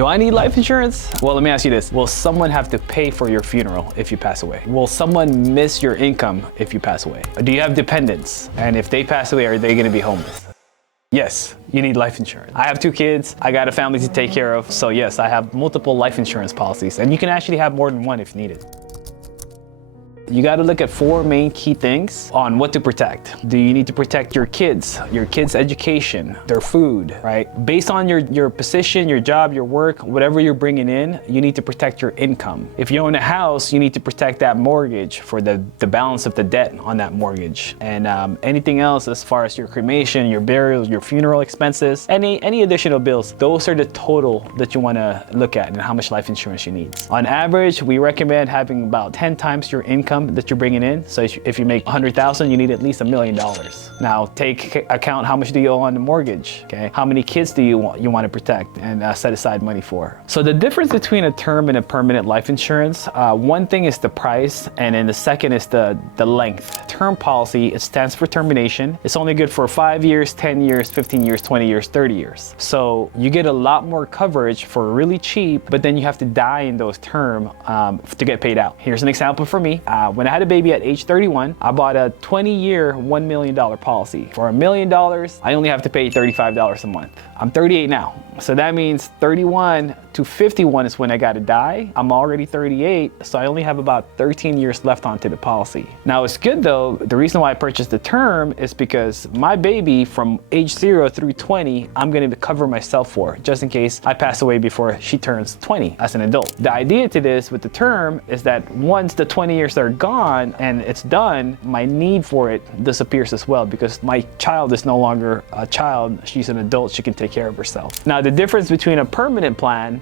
Do I need life insurance? Well, let me ask you this. Will someone have to pay for your funeral if you pass away? Will someone miss your income if you pass away? Do you have dependents? And if they pass away, are they gonna be homeless? Yes, you need life insurance. I have 2 kids, I got a family to take care of, so yes, I have multiple life insurance policies, and you can actually have more than one if needed. You got to look at 4 main key things on what to protect. Do you need to protect your kids' education, their food, right? Based on your position, your job, your work, whatever you're bringing in, you need to protect your income. If you own a house, you need to protect that mortgage for the balance of the debt on that mortgage. And anything else as far as your cremation, your burial, your funeral expenses, any additional bills, those are the total that you want to look at and how much life insurance you need. On average, we recommend having about 10 times your income that you're bringing in. So if you make $100,000, you need at least $1 million. Now take account how much do you owe on the mortgage, okay? How many kids do you want to protect and set aside money for? So the difference between a term and a permanent life insurance, one thing is the price, and then the second is the length. Term policy, it stands for termination. It's only good for 5 years, 10 years, 15 years, 20 years, 30 years. So you get a lot more coverage for really cheap, but then you have to die in those term to get paid out. Here's an example for me. When I had a baby at age 31, I bought a 20-year, $1 million policy. For $1 million, I only have to pay $35 a month. I'm 38 now. So that means 31 to 51 is when I gotta die. I'm already 38, so I only have about 13 years left onto the policy. Now it's good though, the reason why I purchased the term is because my baby from age 0 through 20, I'm gonna cover myself for, just in case I pass away before she turns 20 as an adult. The idea to this with the term is that once the 20 years are gone and it's done, my need for it disappears as well, because my child is no longer a child, she's an adult, she can take care of herself. Now the difference between a permanent plan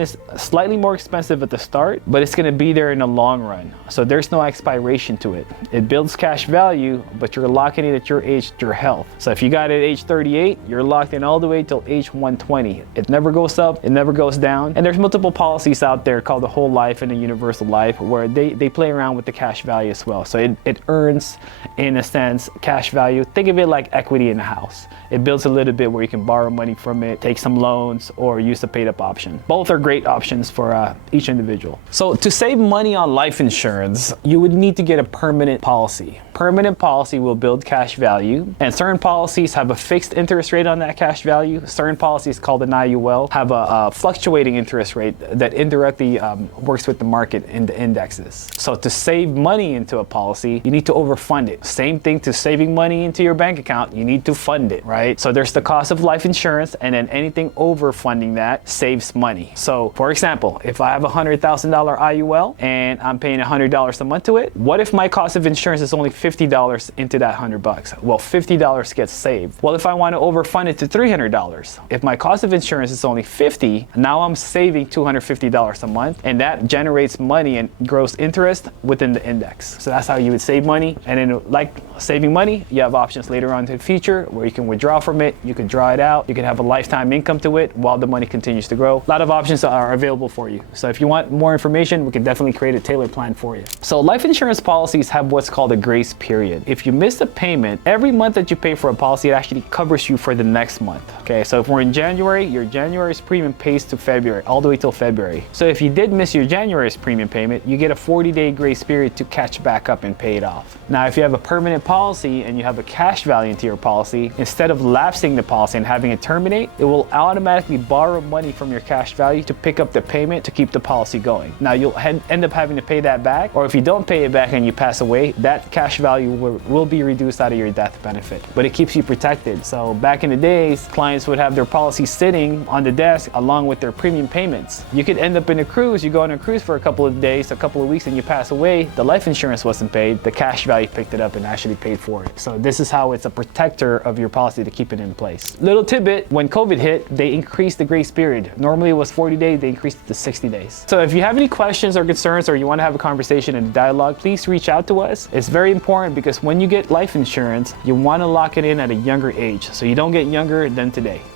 is slightly more expensive at the start, but it's gonna be there in the long run. So there's no expiration to it. It builds cash value, but you're locking it at your age, your health. So if you got it at age 38, you're locked in all the way till age 120. It never goes up, it never goes down. And there's multiple policies out there called the whole life and the universal life where they play around with the cash value as well. So it earns, in a sense, cash value. Think of it like equity in a house. It builds a little bit where you can borrow money from it, take some loans, or use the paid up option. Both are great options for each individual. So to save money on life insurance, you would need to get a permanent policy. Permanent policy will build cash value, and certain policies have a fixed interest rate on that cash value. Certain policies called an IUL have a fluctuating interest rate that indirectly works with the market in the indexes. So to save money into a policy, you need to overfund it. Same thing to saving money into your bank account, you need to fund it, right? So there's the cost of life insurance, and then anything over funding that saves money. So for example, if I have a $100,000 IUL and I'm paying $100 a month to it, what if my cost of insurance is only $50 into that $100? Well, $50 gets saved. Well, if I want to overfund it to $300, if my cost of insurance is only $50, now I'm saving $250 a month, and that generates money and gross interest within the index. So that's how you would save money. And then, like saving money, you have options later on in the future where you can withdraw from it, you can draw it out, you can have a lifetime income to it while the money continues to grow. A lot of options are available for you. So if you want more information, we can definitely create a tailored plan for you. So life insurance policies have what's called a grace period. If you miss a payment, every month that you pay for a policy, it actually covers you for the next month. Okay, so if we're in January, your January's premium pays to February, all the way till February. So if you did miss your January's premium payment, you get a 40-day grace period to catch back up and pay it off. Now, if you have a permanent policy and you have a cash value into your policy, instead of lapsing the policy and having it terminate, it will automatically borrow money from your cash value to pick up the payment to keep the policy going. Now, you'll end up having to pay that back, or if you don't pay it back and you pass away, that cash value will be reduced out of your death benefit, but it keeps you protected. So back in the days, clients would have their policy sitting on the desk along with their premium payments. You could end up in a cruise, you go on a cruise for a couple of days, a couple of weeks, and you pass away, the life insurance wasn't paid, the cash value picked it up and actually paid for it. So this is how it's a protector of your policy to keep it in place. Little tidbit, when COVID hit, they increased the grace period. Normally it was 40 days, they increased it to 60 days. So if you have any questions or concerns, or you want to have a conversation and a dialogue, please reach out to us. It's very important because when you get life insurance, you want to lock it in at a younger age, so you don't get younger than today.